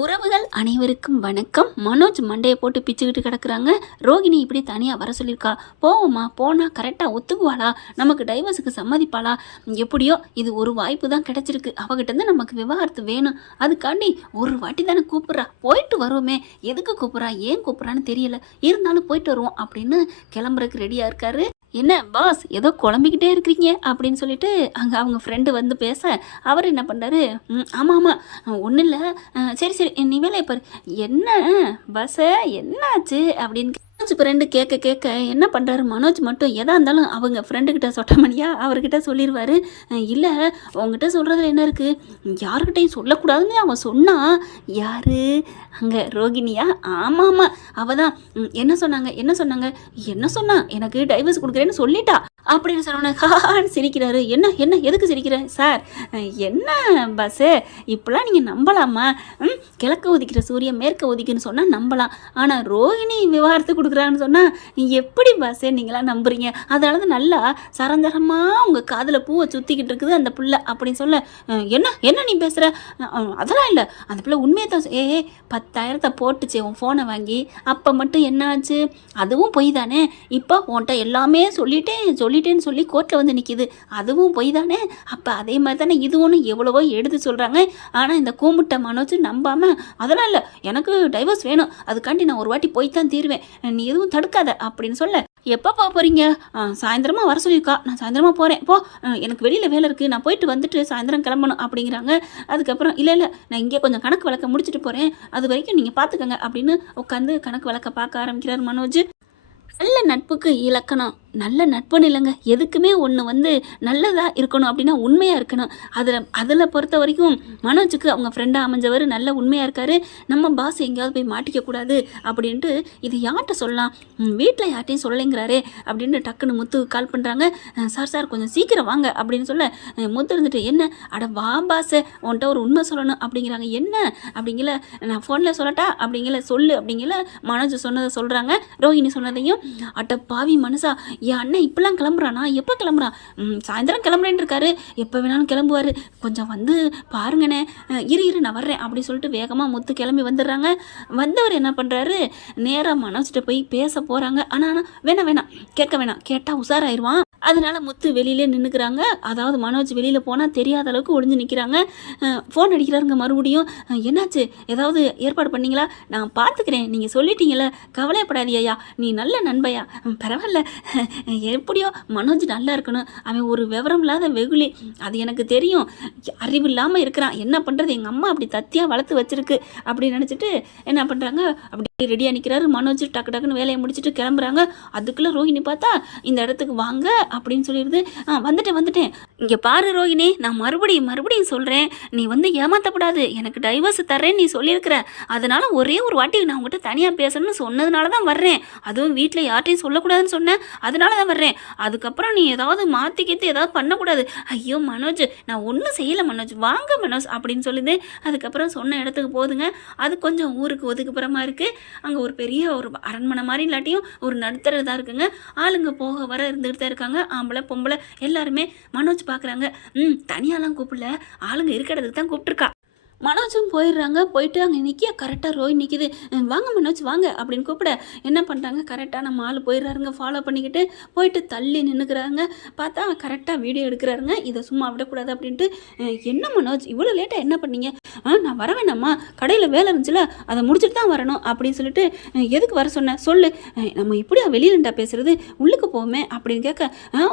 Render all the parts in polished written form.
உறவுகள் அனைவருக்கும் வணக்கம். மனோஜ் மண்டையை போட்டு பிச்சுக்கிட்டு கிடக்குறாங்க. ரோகிணி இப்படி தனியாக வர சொல்லியிருக்கா. போவோமா, போனால் கரெக்டாக ஒத்துக்குவாளா, நமக்கு டைவர்ஸுக்கு சம்மதிப்பாளா? எப்படியோ இது ஒரு வாய்ப்பு தான் கிடச்சிருக்கு. அவகிட்டருந்து நமக்கு விவாகரத்து வேணும். அதுக்காண்டி ஒரு வாட்டி தானே கூப்பிட்றா, போயிட்டு வருவோமே. எதுக்கு கூப்பிட்றா, ஏன் கூப்பிட்றான்னு தெரியல, இருந்தாலும் போயிட்டு வருவோம் அப்படின்னு கிளம்புறதுக்கு ரெடியாக இருக்காரு. என்ன பாஸ், ஏதோ குழம்பிக்கிட்டே இருக்கிறீங்க அப்படின்னு சொல்லிட்டு அங்கே அவங்க ஃப்ரெண்டு வந்து பேச அவர் என்ன பண்ணுறாரு, ஆமாம் ஆமாம் ஒன்றும் இல்லை, சரி சரி நீ வேலையை பாரு. என்ன பஸ்ஸை என்னாச்சு அப்படின்னு மனோஜ் ஃப்ரெண்டு கேட்க கேட்க என்ன பண்ணுறாரு, மனோஜ் மட்டும் எதாக இருந்தாலும் அவங்க ஃப்ரெண்டுக்கிட்ட சொட்டமணியா அவர்கிட்ட சொல்லிடுவார். இல்லை உங்ககிட்ட சொல்கிறதுல என்ன இருக்குது, யாருக்கிட்டையும் சொல்லக்கூடாதுன்னு அவன் சொன்னான். யார், அங்கே ரோகிணியா? ஆமாம் ஆமாம் அவள் தான். என்ன சொன்னாங்க என்ன சொன்னாங்க, என்ன சொன்னா, எனக்கு டைவர்ஸ் கொடுக்குறேன்னு சொல்லிட்டா அப்படின்னு சொன்னோன்னே ஹான்னு சிரிக்கிறாரு. என்ன என்ன எதுக்கு சிரிக்கிற சார், என்ன பஸ்ஸு இப்போலாம் நீங்கள் நம்பலாமா? கிழக்க உதிக்கிற சூரியன் மேற்க உதிக்குன்னு சொன்னால் நம்பலாம், ஆனால் ரோஹிணி விவாகரத்து கொடுக்குறான்னு சொன்னால் எப்படி பஸ்ஸே நீங்களாம் நம்புறீங்க? அதனால தான் நல்லா சரஞ்சரமாக உங்கள் காதில் பூவை சுற்றிக்கிட்டு இருக்குது அந்த பிள்ளை அப்படின்னு சொல்ல, என்ன என்ன நீ பேசுகிற, அதெல்லாம் இல்லை, அந்த பிள்ளை உண்மையை தான் 10,000 போட்டுச்சு உன் ஃபோனை வாங்கி. அப்போ மட்டும் என்ன ஆச்சு, அதுவும் பொய் தானே. இப்போ உன்கிட்ட எல்லாமே சொல்லிட்டேன்னு சொல்லி கோர்ட்டில் வந்து நிற்கிது, அதுவும் பொய் தானே. அப்போ அதே மாதிரி தானே இது ஒன்று எவ்வளவோ எடுத்து சொல்கிறாங்க. ஆனால் இந்த கூமுட்டை மனோஜ் நம்பாமல், அதெல்லாம் இல்லை எனக்கு டைவர்ஸ் வேணும், அதுக்காண்டி நான் ஒரு வாட்டி போய் தான் தீருவேன், நீ எதுவும் தடுக்காத அப்படின்னு சொல்ல, எப்போ போகிறீங்க? சாயந்தரமாக வர சொல்லியிருக்கா, நான் சாயந்தரமாக போகிறேன், போ எனக்கு வெளியில் வேலை இருக்குது, நான் போயிட்டு வந்துட்டு சாயந்தரம் கிளம்பணும் அப்படிங்கிறாங்க. அதுக்கப்புறம் இல்லை நான் இங்கே கொஞ்சம் கணக்கு வழக்க முடிச்சுட்டு போகிறேன், அது வரைக்கும் நீங்கள் பார்த்துக்கங்க அப்படின்னு உட்காந்து கணக்கு வழக்க பார்க்க ஆரம்பிக்கிறார் மனோஜ். நல்ல நட்புக்கு இலக்கணம் நல்ல நட்புன்னு இல்லைங்க, எதுக்குமே ஒன்று நல்லதாக இருக்கணும் அப்படின்னா உண்மையாக இருக்கணும். அதில் பொறுத்த வரைக்கும் மனோஜுக்கு அவங்க ஃப்ரெண்டாக அமைஞ்சவர் நல்ல உண்மையாக இருக்கார். நம்ம பாஸ் எங்கேயாவது போய் மாட்டிக்கக்கூடாது அப்படின்ட்டு இது யார்கிட்ட சொல்லலாம், வீட்டில் யார்ட்டையும் சொல்லலைங்கிறாரே அப்படின்னு டக்குன்னு முத்து கால் பண்ணுறாங்க. சார் கொஞ்சம் சீக்கிரம் வாங்க அப்படின்னு சொல்ல, முத்து இருந்துட்டு என்ன, அட வா பாஸை உன்கிட்ட ஒரு உண்மை சொல்லணும் அப்படிங்கிறாங்க. என்ன அப்படிங்கல, நான் ஃபோனில் சொல்லட்டா அப்படிங்கல, சொல்லு அப்படிங்கல. மனோஜ் சொன்னதை சொல்கிறாங்க, ரோஹிணி சொன்னதையும். அட்ட பாவி மனுஷா, என் அண்ணன் இப்பெல்லாம் கிளம்புறானா, எப்போ கிளம்புறான், சாயந்தரம் கிளம்புறேன்னு இருக்காரு, எப்போ வேணாலும் கிளம்புவார், கொஞ்சம் வந்து பாருங்கண்ணே, இரு நான் வர்றேன் அப்படின்னு சொல்லிட்டு வேகமாக முத்து கிளம்பி வந்துடுறாங்க. வந்தவர் என்ன பண்ணுறாரு, நேராக மனோஜ்கிட்ட போய் பேச போகிறாங்க. ஆனால் வேணாம் கேட்க வேணாம், கேட்டால் உஷாராயிருவான். அதனால முத்து வெளியிலே நின்றுக்கிறாங்க. அதாவது மனோஜ் வெளியில் போனால் தெரியாத அளவுக்கு ஒளிஞ்சு நிற்கிறாங்க. ஃபோன் அடிக்கிறாருங்க மறுபடியும். என்னாச்சு, ஏதாவது ஏற்பாடு பண்ணிங்களா? நான் பார்த்துக்கிறேன், நீங்கள் சொல்லிட்டீங்களே, கவலைப்படாதியா, நீ நல்ல நண்பையா, பரவாயில்ல, எப்படியோ மனோஜ் நல்லா இருக்கணும், அவன் ஒரு விவரம் இல்லாத வெகுளி, அது எனக்கு தெரியும், அறிவு இல்லாமல் இருக்கிறான், என்ன பண்ணுறது, எங்கள் அம்மா அப்படி தத்தியாக வளர்த்து வச்சிருக்கு அப்படின்னு நினச்சிட்டு என்ன பண்ணுறாங்க, அப்படி ரெடியாக நிற்கிறாரு மனோஜ். டக்குன்னு வேலையை முடிச்சுட்டு கிளம்புறாங்க. அதுக்குள்ளே ரோஹிணி பார்த்தா இந்த இடத்துக்கு வாங்க அப்படின்னு சொல்லிடுது. வந்துட்டேன் இங்கே பாரு ரோஹிணி, நான் மறுபடியும் சொல்கிறேன், நீ வந்து ஏமாற்றப்படாது, எனக்கு டைவர்ஸ் தர்றேன்னு நீ சொல்லியிருக்கிற, அதனால ஒரே ஒரு வாட்டி நான் உங்கள்கிட்ட தனியாக பேசணும்னு சொன்னதுனால தான் வர்றேன், அதுவும் வீட்டில் யார்ட்டையும் சொல்லக்கூடாதுன்னு சொன்னேன், அதனால தான் வர்றேன், அதுக்கப்புறம் நீ ஏதாவது மாற்றிக்கிட்டு ஏதாவது பண்ணக்கூடாது. ஐயோ மனோஜ், நான் ஒன்றும் செய்யலை மனோஜ், வாங்க மனோஜ் அப்படின்னு சொல்லுது. அதுக்கப்புறம் சொன்ன இடத்துக்கு போகுதுங்க. அது கொஞ்சம் ஊருக்கு ஒதுக்குப்புறமா இருக்குது. அங்கே ஒரு பெரிய ஒரு அரண்மனை மாதிரி இல்லாட்டியும் ஒரு நடுத்தர இதாக இருக்குங்க. ஆளுங்க போக வர இருந்துகிட்டு தான் இருக்காங்க, ஆம்பளை பொம்பளை எல்லாருமே. மனோஜ் பார்க்குறாங்க, தனியாலாம் கூப்பிடல, ஆளுங்க இருக்கிறதுக்கு தான் கூப்பிட்டுருக்கா. மனோஜும் போயிடுறாங்க. போயிட்டு அங்கே நிற்க கரெக்டாக ரோஹிணி நிற்கிது. வாங்க மனோஜ் வாங்க அப்படின்னு கூப்பிட என்ன பண்ணுறாங்க, கரெக்டாக நம்ம ஆள் போயிடுறாருங்க. ஃபாலோ பண்ணிக்கிட்டு போயிட்டு தள்ளி நின்றுக்கிறாங்க. பார்த்தா கரெக்டாக வீடியோ எடுக்கிறாருங்க. இதை சும்மா விடக்கூடாது அப்படின்ட்டு, என்ன மனோஜ் இவ்வளோ லேட்டாக என்ன பண்ணீங்க? நான் வர வேணாம்மா, கடையில் வேலை இருந்துச்சுல, அதை முடிச்சுட்டு தான் வரணும் அப்படின்னு சொல்லிட்டு, எதுக்கு வர சொன்னேன் சொல்லு, நம்ம இப்படியா வெளியிலண்டா பேசுறது, உள்ளுக்கு போவோமே அப்படின்னு கேட்க,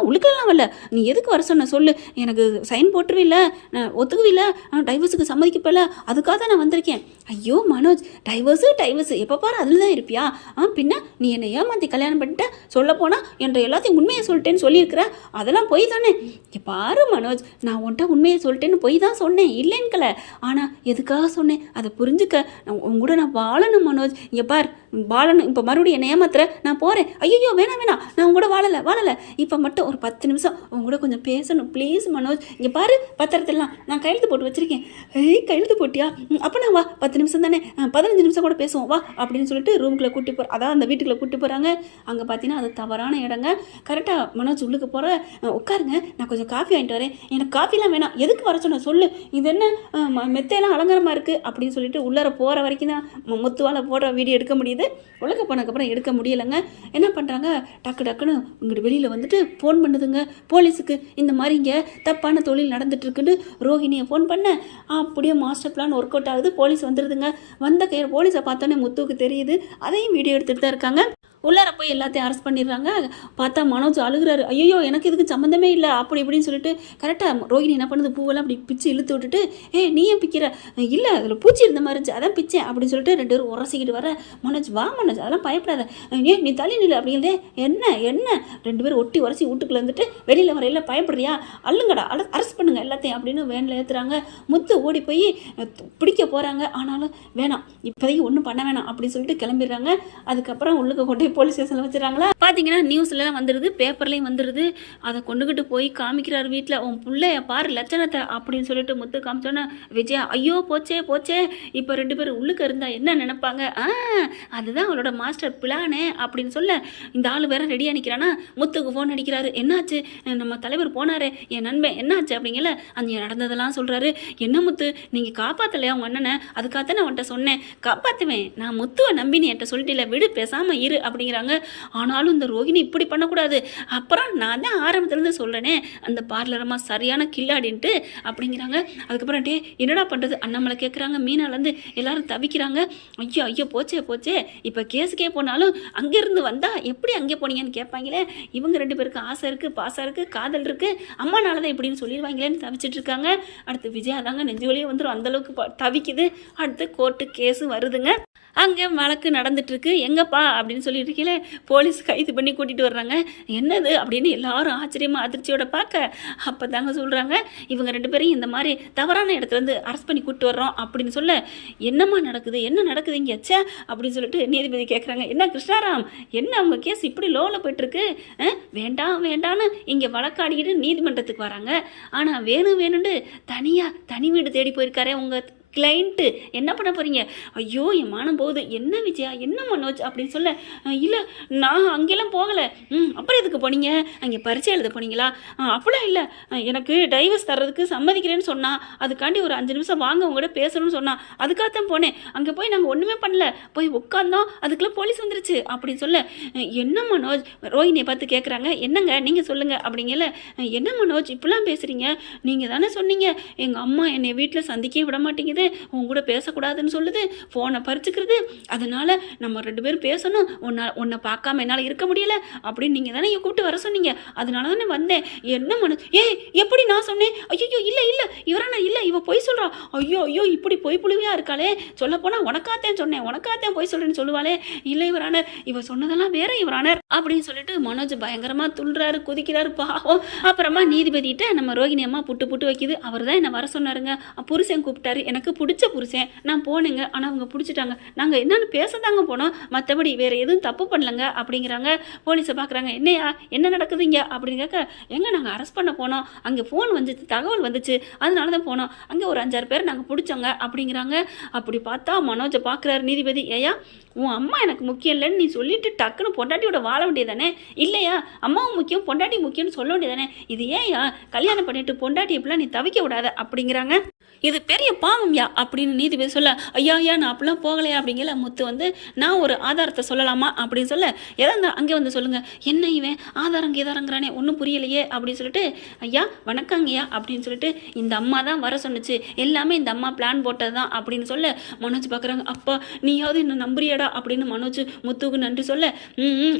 உள்ளுக்கெல்லாம் வரல, நீ எதுக்கு வர சொன்ன சொல்லு, எனக்கு சைன் போட்டுருவில்ல, ஒத்துக்குவில்ல, டைவர்ஸுக்கு சம்மதிக்கப்ப, அதுக்காக தான் நான் வந்திருக்கேன். ஐயோ மனோஜ், டைவர்ஸ் எப்போ பாரு அதில் தான் இருப்பியா? பின்ன நீ என்னை ஏமாற்றி கல்யாணம் பண்ணிட்ட, சொல்ல போனால் என்ற எல்லாத்தையும் உண்மையை சொல்லிட்டேன்னு சொல்லியிருக்கிற, அதெல்லாம் பொய் தானே. பாரு மனோஜ், நான் உன்ட்ட உண்மையை சொல்லிட்டேன்னு பொய் தான் சொன்னேன், இல்லைன்னுக்கல, ஆனால் எதுக்காக சொன்னேன் அதை புரிஞ்சுக்க, உங்கூட நான் வாழணும் மனோஜ். இங்கே பார், வாழணும், இப்போ மறுபடியும் என்னை ஏமாத்துற, நான் போகிறேன். ஐயோ வேணாம் நான் உங்கூட வாழலை, இப்போ மட்டும் ஒரு 10 நிமிஷம் உங்கூட கொஞ்சம் பேசணும் ப்ளீஸ் மனோஜ். இங்கே பாரு, பத்திரத்தெல்லாம் நான் கையெழுத்து போட்டு வச்சுருக்கேன், கையெழுத்து கையெழுத்து போட்டியா? அப்போனா வா 10 நிமிஷம் தானே, 15 நிமிஷம் கூட பேசுவோம் வா அப்படின்னு சொல்லிட்டு ரூமுக்குள்ளே கூட்டி அதான் அந்த வீட்டுக்குள்ளே கூட்டி போகிறாங்க. அங்கே பார்த்தீங்கன்னா அது தவறான இடங்க. கரெக்டாக மனோஜ் உள்ளுக்கு போகிற, உட்காருங்க நான் கொஞ்சம் காஃபி வாங்கிட்டு வரேன். எனக்கு காஃபிலாம் வேணாம், எதுக்கு வர சொன்ன சொல்லு, இது என்ன மெத்தையெல்லாம் அலங்காரமாக இருக்குது அப்படின்னு சொல்லிட்டு உள்ளார போகிற வரைக்கும் தான் முத்துவால் போடுற வீடியோ எடுக்க முடியுது. உலக போனதுக்கப்புறம் எடுக்க முடியலைங்க. என்ன பண்ணுறாங்க, டக்குன்னு இங்கிட்டு வெளியில் வந்துட்டு ஃபோன் பண்ணுதுங்க போலீஸுக்கு. இந்த மாதிரி இங்கே தப்பான தொழில் நடந்துட்டுருக்குன்னு ரோஹிணியை ஃபோன் பண்ண அப்படியே மாஸ்டர் பிளான் ஒர்க் அவுட் ஆகுது. போலீஸ் வந்துடுதுங்க. வந்த கையில் போலீஸை பார்த்தோன்னே முத்துவுக்கு தெரியுது. அதையும் வீடியோ எடுத்துகிட்டு தான் இருக்காங்க. உள்ளார போய் எல்லாத்தையும் அரெஸ்ட் பண்ணிடுறாங்க. பார்த்தா மனோஜ் அழுகிறாரு. ஐயோ எனக்கு இதுக்கு சம்மந்தமே இல்லை அப்படி இப்படின்னு சொல்லிட்டு கரெக்டாக ரோஹிணி என்ன பண்ணுது, பூவெல்லாம் அப்படி பிச்சு இழுத்து விட்டுட்டு, நீ ஏன் பிக்கிற, இல்லை அதில் பூச்சி இருந்த மாதிரி இருந்துச்சு அதான் பிச்சேன் அப்படின்னு சொல்லிட்டு 2 பேரும் உரசிக்கிட்டு வர, மனோஜ் வா மனோஜ் அதெல்லாம் பயப்படாத, நீ தள்ளி நில்லு அப்படிங்கிறதே என்ன 2 பேரும் ஒட்டி உரசி வீட்டுக்குள்ள வந்துட்டு வெளியில் வரையில பயப்படுறியா, அள்ளுங்கடா அரெஸ்ட் பண்ணுங்க எல்லாத்தையும் அப்படின்னு வேனில் ஏற்றுறாங்க. முத்து ஓடி போய் பிடிக்க போகிறாங்க. ஆனாலும் வேணாம் இப்போதைக்கு ஒன்றும் பண்ண வேணாம் அப்படின்னு சொல்லிட்டு கிளம்பிடுறாங்க. அதுக்கப்புறம் உள்ளுக்கு கொண்டு போலீஸ் ஸ்டேஷனில் வச்சுறாங்களா. பார்த்தீங்கன்னா நியூஸ்லாம் வந்துடுது, பேப்பர்லேயும் வந்துடுது. அதை கொண்டுகிட்டு போய் காமிக்கிறார் வீட்டில். உன் பிள்ளைய பாரு லட்சணத்தை அப்படின்னு சொல்லிட்டு முத்து காமிச்சோன்னே விஜயா ஐயோ போச்சே இப்போ 2 பேரும் உள்ளுக்கு இருந்தா என்ன நினைப்பாங்க, அதுதான் அவளோட மாஸ்டர் பிளானே அப்படின்னு சொல்ல இந்த ஆள் வேற ரெடியாக நிற்கிறானா. முத்துக்கு ஃபோன் அடிக்கிறாரு. என்னாச்சு, நம்ம தலைவர் போனாரே என் நண்பன் என்னாச்சு அப்படிங்கல அங்கே நடந்ததெல்லாம் சொல்கிறாரு. என்ன முத்து நீங்கள் காப்பாற்றலையா உங்கள் அண்ணனை, அதுக்காகத்தான் நான் உன்ட்ட சொன்னேன் காப்பாற்றுவேன், நான் முத்துவை நம்பி நீ என்கிட்ட சொல்லிட்டு விடு பேசாமல் இரு அப்படிங்கிறாங்க. ஆனாலும் இந்த ரோகிணி இப்படி பண்ணக்கூடாது, அப்புறம் நான் தான் ஆரம்பத்துலேருந்து சொல்கிறேனே அந்த பார்லரமாக சரியான கில்லாடின்ட்டு அப்படிங்கிறாங்க. அதுக்கப்புறம் என்னடா பண்ணுறது அண்ணாமலை கேட்குறாங்க. மீனாலேருந்து எல்லாரும் தவிக்கிறாங்க. ஐயோ போச்சே இப்போ கேஸுக்கே போனாலும் அங்கேருந்து வந்தால் எப்படி அங்கே போனீங்கன்னு கேட்பாங்களே. இவங்க 2 பேருக்கு ஆசை இருக்குது, பாசம் இருக்குது, காதல் இருக்குது, அம்மானால தான் இப்படின்னு சொல்லிடுவாங்களேன்னு தவிச்சிட்டு இருக்காங்க. அடுத்து விஜயா தாங்க நெஞ்சு வழியே வந்துடும், அந்தளவுக்கு தவிக்குது. அடுத்து கோர்ட்டு கேஸு வருதுங்க. அங்கே வழக்கு நடந்துட்டுருக்கு. எங்கப்பா அப்படின்னு சொல்லிட்டு இருக்கீங்கள போலீஸ் கைது பண்ணி கூட்டிகிட்டு வர்றாங்க. என்னது அப்படின்னு எல்லாரும் ஆச்சரியமாக அதிர்ச்சியோட பார்க்க அப்போ தாங்க சொல்கிறாங்க இவங்க 2 பேரையும் இந்த மாதிரி தவறான இடத்துலேருந்து அரெஸ்ட் பண்ணி கூப்பிட்டு வர்றோம் அப்படின்னு சொல்ல, என்னம்மா நடக்குது என்ன நடக்குது இங்கே ச்சே அப்படின்னு சொல்லிட்டு நீதிபதி கேட்குறாங்க. என்ன கிருஷ்ணாராம் என்ன அவங்க கேஸ் இப்படி லோவில் போய்ட்டுருக்கு, வேண்டான்னு இங்கே வழக்காடிக்கிட்டு நீதிமன்றத்துக்கு வராங்க. ஆனால் வேணும்னு தனி வீடு தேடி போயிருக்காரே உங்கள் கிளைண்ட்டு, என்ன பண்ண போகிறீங்க, ஐயோ என் மானம் போகுது, என்ன விஜயா என்ன மனோஜ் அப்படின்னு சொல்ல, இல்லை நான் அங்கெல்லாம் போகலை, அப்புறம் எதுக்கு போனீங்க, அங்கே பரீட்சை எழுத போனீங்களா, அப்படிலாம் இல்லை, எனக்கு டைவர்ஸ் தர்றதுக்கு சம்மதிக்கிறேன்னு சொன்னான், அதுக்காண்டி ஒரு 5 நிமிஷம் வாங்க உங்கள்கிட்ட பேசணும்னு சொன்னான், அதுக்காகத்தான் போனேன், அங்கே போய் நாங்கள் ஒன்றுமே பண்ணல, போய் உட்காந்தோம் அதுக்குள்ளே போலீஸ் வந்துருச்சு அப்படின்னு சொல்ல, என்ன மனோஜ் ரோஹிணியை பார்த்து கேட்குறாங்க. என்னங்க நீங்கள் சொல்லுங்கள் அப்படிங்கல, என்ன மனோஜ் இப்படிலாம் பேசுகிறீங்க, நீங்கள் தானே சொன்னீங்க எங்கள் அம்மா என்னை வீட்டில் சந்திக்கவே விட மாட்டேங்குது, உன் கூட பேசக்கூடாதுன்னு சொல்லுது, ஃபோனை பறிச்சுக்கிறது, அதனால நம்ம 2 பேரும் பேசணும், உன்னை பார்க்காம என்னால் இருக்க முடியல அப்படின்னு நீங்கள் தானே கூப்பிட்டு வர சொன்னீங்க, அதனால தானே வந்தேன். என்ன மனு எப்படி நான் சொன்னேன், ஐயோ இல்லை இவரான இல்லை இவ பொய் சொல்கிறா, ஐயோ இப்படி பொய் புழுவியாக இருக்காளே, சொல்லப்போனால் உனக்காத்தேன் சொன்னேன் உனக்காத்தேன் பொய் சொல்கிறேன்னு சொல்லுவாளே, இல்லை இவரானர் இவ சொன்னதெல்லாம் வேற இவரானர் அப்படின்னு சொல்லிட்டு மனோஜ் பயங்கரமாக துள்ளுறாரு குதிக்கிறாரு பாவம். அப்புறமா நீதிபதிகிட்ட நம்ம ரோகிணி அம்மா புட்டு வைக்கிது. அவர் தான் என்னை வர சொன்னாருங்க, புருஷன் கூப்பிட்டாரு, எனக்கு பிடிச்ச புருஷன், நான் போனேங்க, ஆனால் அவங்க பிடிச்சிட்டாங்க, நாங்கள் என்னன்னு பேசதாங்க போனோம், மற்றபடி வேறு எதுவும் தப்பு பண்ணலங்க அப்படிங்கிறாங்க. போலீஸை பார்க்குறாங்க. என்னையா என்ன நடக்குதுங்க அப்படின்னு கேட்க, நாங்கள் அரெஸ்ட் பண்ண போனோம், அங்கே ஃபோன் வந்துச்சு தகவல் வந்துச்சு அதனால தான் போனோம், அங்கே ஒரு 5-6 பேர் நாங்கள் பிடிச்சோங்க அப்படிங்கிறாங்க. அப்படி பார்த்தா மனோஜை பார்க்குறாரு நீதிபதி. ஏயா உன் அம்மா எனக்கு முக்கியம் இல்லைன்னு நீ சொல்லிட்டு டக்குன்னு பொண்டாட்டியோட வாழ வேண்டியதானே, இல்லையா அம்மாவும் முக்கியம் பொண்டாட்டி முக்கியம்னு சொல்ல வேண்டியதானே, இது ஏயா கல்யாணம் பண்ணிட்டு பொண்டாட்டி இப்படிலாம் நீ தவிக்க விடாத அப்படிங்கிறாங்க. இது பெரிய பாவம்யா அப்படின்னு நீதிபதி சொல்ல, ஐயா நான் அப்படிலாம் போகலையா அப்படிங்கல. முத்து வந்து நான் ஒரு ஆதாரத்தை சொல்லலாமா அப்படின்னு சொல்ல, எதா அங்கே வந்து சொல்லுங்கள், என்ன இவன் ஆதாரம் கீதாரங்கிறானே ஒன்றும் புரியலையே அப்படின்னு சொல்லிட்டு, ஐயா வணக்கங்கய்யா அப்படின்னு சொல்லிட்டு, இந்த அம்மா தான் வர சொன்னிச்சு, எல்லாமே இந்த அம்மா பிளான் போட்டது தான் அப்படின்னு சொல்ல, மனோஜ் பார்க்குறாங்க. அப்பா நீயாவது இன்னும் நம்புறியடா அப்படின்னு மனோஜ் முத்துவுக்கு நன்றி சொல்ல,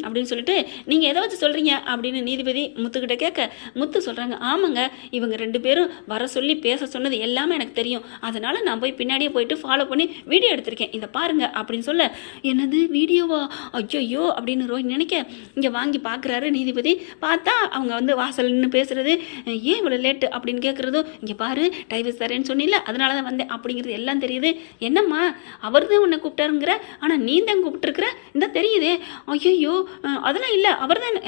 அப்படின்னு சொல்லிட்டு, நீங்கள் எதை வச்சு சொல்கிறீங்க அப்படின்னு நீதிபதி முத்துக்கிட்ட கேட்க, முத்து சொல்கிறாங்க, ஆமாங்க இவங்க 2 பேரும் வர சொல்லி பேச சொன்னது எல்லாமே எனக்கு தெரியும், அதனால நான் போய் பின்னாடியே போயிட்டு ஃபாலோ பண்ணி வீடியோ எடுத்திருக்கேன், இதை பாருங்க அப்படின்னு சொல்ல, என்னது வீடியோவா, ஐயோ அப்படின்னு ரோஹிணி நினைக்க, இங்கே வாங்கி பார்க்குறாரு நீதிபதி. பார்த்தா அவங்க வந்து வாசல் நின்று பேசுறது, ஏன் இவ்வளோ லேட்டு அப்படின்னு கேட்குறதும், இங்கே பாரு டைவர்ஸ் தரேன்னு சொன்னில்ல அதனால தான் வந்தேன் அப்படிங்கிறது எல்லாம் தெரியுது. என்னம்மா அவர் தான் உன்னை கூப்பிட்டாருங்கிற, ஆனால் நீ தான் கூப்பிட்டுருக்குற இந்த தெரியுதே, ஐயோ அதெல்லாம் இல்லை அவர் தான்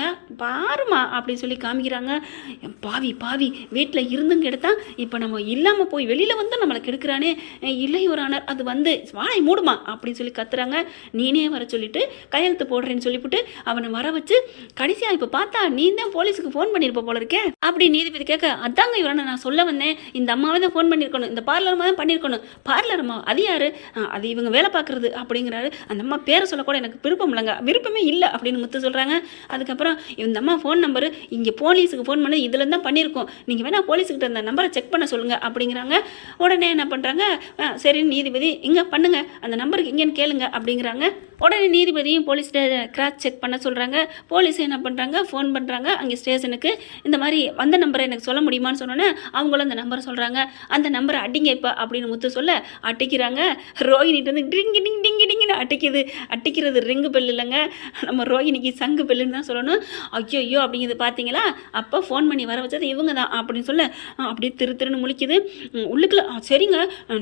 பாருமா அப்படின்னு சொல்லி காமிக்கிறாங்க. பாவி வீட்டில் இருந்துங்க எடுத்தா இப்போ நம்ம இல்லாமல் போய் வெளியில் வந்து நம்மளை கெடுக்கிறானே, இல்லை யுவர் ஆனர், அது வந்து வாயை மூடுமா அப்படின்னு சொல்லி கத்துறாங்க. நீனே வர சொல்லிட்டு கையெழுத்து போடுறேன்னு சொல்லிவிட்டு அவனை வர வச்சு கடைசியா இப்போ பார்த்தா நீ தான் போலீஸுக்கு ஃபோன் பண்ணியிருப்ப போல இருக்கே அப்படி நீதிபதி கேட்க, அதாங்க யுவர் ஆனர் நான் சொல்ல வந்தேன், இந்த அம்மாவை தான் ஃபோன் பண்ணியிருக்கணும், இந்த பார்லர் தான் பண்ணியிருக்கணும். பார்லர் அம்மா அது யாரு? அது இவங்க வேலை பார்க்குறது அப்படிங்கிறாரு. அந்த அம்மா பேரை சொல்லக்கூட எனக்கு விருப்பம் இல்லைங்க, விருப்பமே இல்லை அப்படின்னு முத்து சொல்கிறாங்க. அதுக்கப்புறம் இந்த அம்மா ஃபோன் நம்பரு இங்கே போலீஸுக்கு ஃபோன் பண்ணி இதில் தான் பண்ணியிருக்கோம், நீங்கள் வேணால் போலீஸுக்கிட்ட அந்த நம்பரை செக் பண்ண சொல்லுங்கள் அப்படிங்கிறாங்க. உடனே என்ன பண்ணுறாங்க, சரி நீதிபதி இங்கே பண்ணுங்க, அந்த நம்பருக்கு இங்கேன்னு கேளுங்க அப்படிங்கிறாங்க. உடனே நீதிபதியும் போலீஸ்கிட்ட கிராஸ் செக் பண்ண சொல்கிறாங்க. போலீஸ் என்ன பண்ணுறாங்க, ஃபோன் பண்ணுறாங்க அங்கே ஸ்டேஷனுக்கு. இந்த மாதிரி வந்த நம்பரை எனக்கு சொல்ல முடியுமான்னு சொன்னோன்னே அவங்களும் அந்த நம்பரை சொல்கிறாங்க. அந்த நம்பரை அடிங்க இப்போ அப்படின்னு முத்து சொல்ல அட்டிக்கிறாங்க. ரோஹினிட்டு வந்து டிங்கி டிங் டிங்கி டிங்கின்னு அட்டிக்கிறது ரிங்கு பெல் இல்லைங்க, நம்ம ரோஹினிக்கு சங்கு பெல்லுன்னு தான் சொல்லணும். ஐயோ அப்படிங்கிறது பார்த்தீங்களா, அப்போ ஃபோன் பண்ணி வர வச்சது இவங்க தான் அப்படின்னு சொல்ல அப்படியே திருன்னு முழிக்குது உள்ளுக்குள்ள. சரிங்க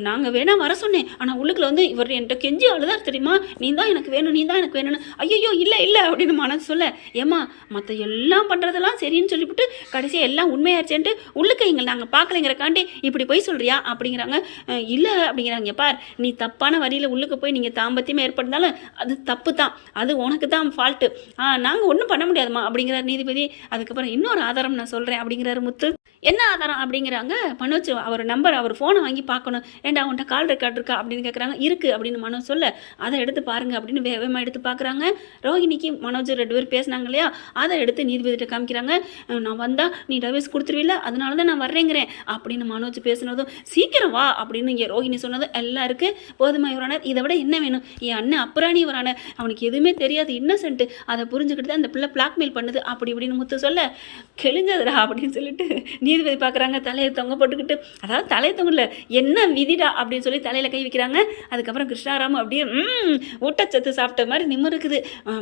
நாங்கள் வேணா வர சொன்னேன், ஆனால் உள்ளுக்குள்ள வந்து இவர் என்கிட்ட கெஞ்சி அழுதார் தெரியுமா, நீ தான் எனக்கு வேணும், நீ தான் எனக்கு வேணும்னு. ஐயோ இல்லை அப்படின்னு மனசு சொல்ல, ஏமா மற்ற எல்லாம் பண்ணுறதெல்லாம் சரின்னு சொல்லிவிட்டு கடைசியாக எல்லாம் உண்மையாச்சேன்ட்டு உள்ளுக்க எங்களை நாங்கள் பார்க்கலைங்கிறக்காண்டி இப்படி போய் சொல்கிறியா அப்படிங்கிறாங்க. இல்லை அப்படிங்கிறாங்க, பார் நீ தப்பான வரியில் உள்ளுக்கு போய் நீங்கள் தாம்பத்தியமாக ஏற்படுத்தாலும் அது தப்பு தான், அது உனக்கு தான் ஃபால்ட்டு, நாங்கள் ஒன்றும் பண்ண முடியாதுமா அப்படிங்கிறார் நீதிபதி. அதுக்கப்புறம் இன்னொரு ஆதாரம் நான் சொல்கிறேன் அப்படிங்கிறாரு முத்து. என்ன ஆதாரம் அப்படிங்கிறாங்க. மனோஜ் அவர் நம்பர் அவர் ஃபோனை வாங்கி பார்க்கணும், ஏண்டா அவன்கிட்ட கால் ரெக்கார்ட் இருக்கா அப்படின்னு கேட்குறாங்க. இருக்குது அப்படின்னு மனோஜ் சொல்ல அதை எடுத்து பாருங்க அப்படின்னு வேகமாக எடுத்து பார்க்குறாங்க. ரோஹினிக்கு மனோஜ் 2 பேர் பேசினாங்க இல்லையா, அதை எடுத்து நீதிபதிகிட்ட காமிக்கிறாங்க. நான் வந்தால் நீ டைவர்ஸ் கொடுத்துருவில்ல, அதனால தான் நான் வர்றேங்கிறேன் அப்படின்னு மனோஜ் பேசினதும் சீக்கிரம் வா அப்படின்னு இங்கே ரோஹினி சொன்னதும் எல்லாம் இருக்குது. போதுமா யுவரானர், இதை விட என்ன வேணும், என் அண்ணன் அப்புறாணி யுவரானர், அவனுக்கு எதுவுமே தெரியாது, இன்னசென்ட்டு, அதை புரிஞ்சுக்கிட்டு தான் அந்த பிள்ளை பிளாக்மெயில் பண்ணுது அப்படி இப்படின்னு முத்து சொல்ல கெளிஞ்சதுடா அப்படின்னு சொல்லிட்டு நீதிபதி பார்க்குறாங்க. தலையை தொங்க போட்டுக்கிட்டு, அதாவது தலையை தொங்கல என்ன விதிடா அப்படின்னு சொல்லி தலையில் கை வைக்கிறாங்க. அதுக்கப்புறம் கிருஷ்ணாராமு அப்படியே ஊட்டச்சத்து சாப்பிட்ட மாதிரி நிமிருக்குது.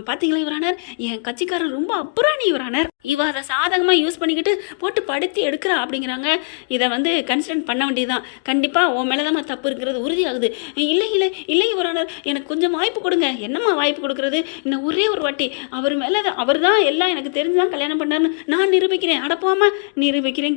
பார்த்தீங்களா யுவரானர், என் கட்சிக்காரன் ரொம்ப அப்புறாணி யுவரானர், இவ அதை சாதகமாக யூஸ் பண்ணிக்கிட்டு போட்டு படுத்தி எடுக்கிறா அப்படிங்கிறாங்க. இதை வந்து கன்சிடர் பண்ண வேண்டியதுதான், கண்டிப்பாக உன் மேலே தான் தப்பு இருக்கிறது உறுதியாகுது. இல்லை யுவரானர், எனக்கு கொஞ்சம் வாய்ப்பு கொடுங்க. என்னம்மா வாய்ப்பு கொடுக்குறது, இன்னும் ஒரே ஒரு வாட்டி அவர் மேலே அவர் தான் எல்லாம் எனக்கு தெரிஞ்சுதான் கல்யாணம் பண்ணாருன்னு நான் நிரூபிக்கிறேன், அடப்பாமல்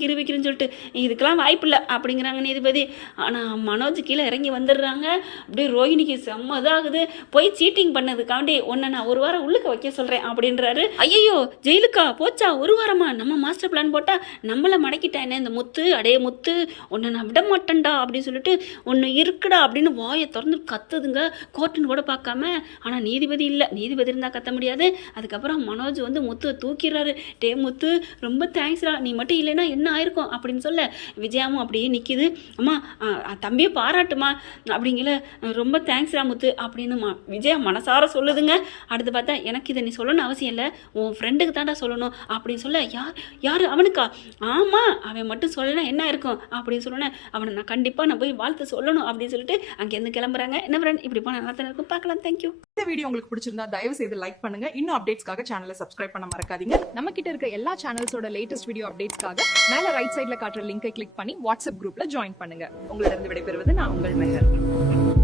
கிருபிக்கிறேன்னு சொல்லிட்டு இதுக்கெல்லாம் வாய்ப்பு இல்லை அப்படிங்கிறாங்க நீதிபதி. ஆனால் மனோஜ் கீழே இறங்கி வந்துடுறாங்க. அப்படியே ரோஹினிக்கு செம்மதாகுது, போய் சீட்டிங் பண்ணதுக்காண்டி உன்னை நான் 1 வாரம் உள்ளுக்க வைக்க சொல்கிறேன் அப்படின்றாரு. ஐயோ ஜெயிலுக்கா போச்சா 1 வாரமா, நம்ம மாஸ்டர் பிளான் போட்டால் நம்மளை மடக்கிட்டானே இந்த முத்து, அடே முத்து உன்னை நான் விட மாட்டேன்டா அப்படின்னு சொல்லிட்டு ஒன்று இருக்குடா அப்படின்னு வாயை திறந்து கத்துதுங்க, கோர்ட்டுன்னு கூட பார்க்காம. ஆனால் நீதிபதி இல்லை, நீதிபதி இருந்தால் கத்த முடியாது. அதுக்கப்புறம் மனோஜ் வந்து முத்துவை தூக்கிடுறாரு. டே முத்து ரொம்ப தேங்க்ஸ்டா, நீ மட்டும் இல்லைன்னா என்ன ஆயிருக்கும் அப்படின்னு சொல்ல விஜயாவும் அப்படியே நிற்கிது. அம்மா தம்பியை பாராட்டுமா அப்படிங்கிற, ரொம்ப தேங்க்ஸ்ரா முத்து அப்படின்னு விஜயா மனசார சொல்லுதுங்க. அடுத்து பார்த்தா எனக்கு இதை நீ சொல்லணும்னு அவசியம் இல்லை, உன் ஃப்ரெண்டுக்கு தாண்டா சொல்லணும் அப்படின்னு சொல்ல, யார் அவனுக்கா, ஆமாம் அவன் மட்டும் சொல்லணும் என்ன இருக்கும் அப்படின்னு சொன்னேன், அவனை நான் கண்டிப்பாக நான் போய் வாழ்த்து சொல்லணும் அப்படின்னு சொல்லிட்டு அங்கேருந்து கிளம்புறாங்க. என்ன ஃப்ரெண்ட் இப்படி போனால் நல்லா இருக்கும், பார்க்கலாம். தேங்க்யூ. இந்த வீடியோ உங்களுக்கு பிடிச்சிருந்தா தயவு செய்து லைக் பண்ணுங்க. இன்னும் அப்டேட்ஸ்க்காக சேனலை சப்ஸ்கிரைப் பண்ண மறக்காதீங்க. நம்ம கிட்ட இருக்க எல்லா சேனல்ஸோட லேட்டஸ்ட் வீடியோ அப்டேட்ஸ்க்காக மேல ரைட் சைட்ல காட்டுற லிங்கை கிளிக் பண்ணி வாட்ஸ்அப் குரூப்ல ஜாயின் பண்ணுங்க. உங்களிடம் விடைபெறுவது நான் உங்கள் மெஹர்.